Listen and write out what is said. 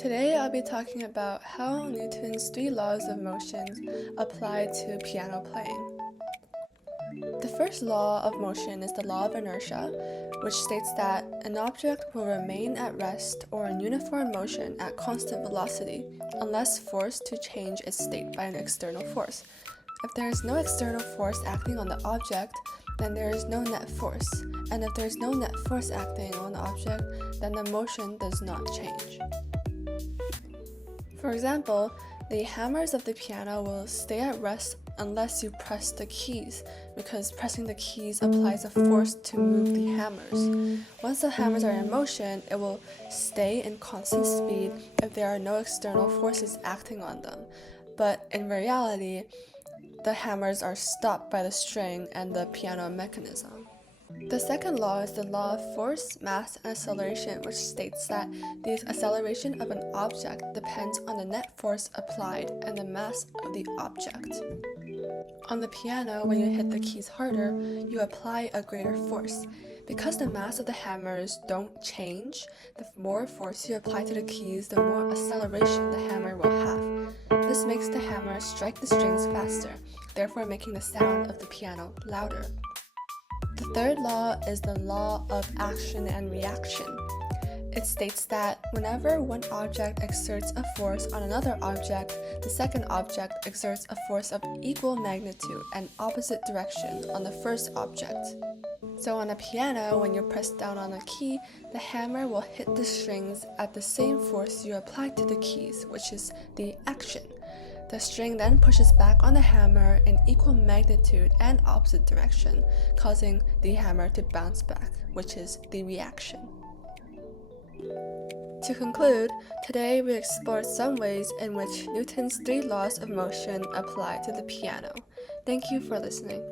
Today I'll be talking about how Newton's three laws of motion apply to piano playing. The first law of motion is the law of inertia, which states that an object will remain at rest or in uniform motion at constant velocity unless forced to change its state by an external force. If there is no external force acting on the object, then there is no net force, and if there is no net force acting on the object, then the motion does not change. For example, the hammers of the piano will stay at rest unless you press the keys, because pressing the keys applies a force to move the hammers. Once the hammers are in motion, it will stay in constant speed if there are no external forces acting on them. But in reality, the hammers are stopped by the string and the piano mechanism. The second law is the law of force, mass, and acceleration, which states that the acceleration of an object depends on the net force applied and the mass of the object. On the piano, when you hit the keys harder, you apply a greater force. Because the mass of the hammers don't change, the more force you apply to the keys, the more acceleration the hammer will have. This makes the hammer strike the strings faster, therefore making the sound of the piano louder. The third law is the law of action and reaction. It states that whenever one object exerts a force on another object, the second object exerts a force of equal magnitude and opposite direction on the first object. So on a piano, when you press down on a key, the hammer will hit the strings at the same force you applied to the keys, which is the action. The string then pushes back on the hammer in equal magnitude and opposite direction, causing the hammer to bounce back, which is the reaction. To conclude, today we explored some ways in which Newton's three laws of motion apply to the piano. Thank you for listening.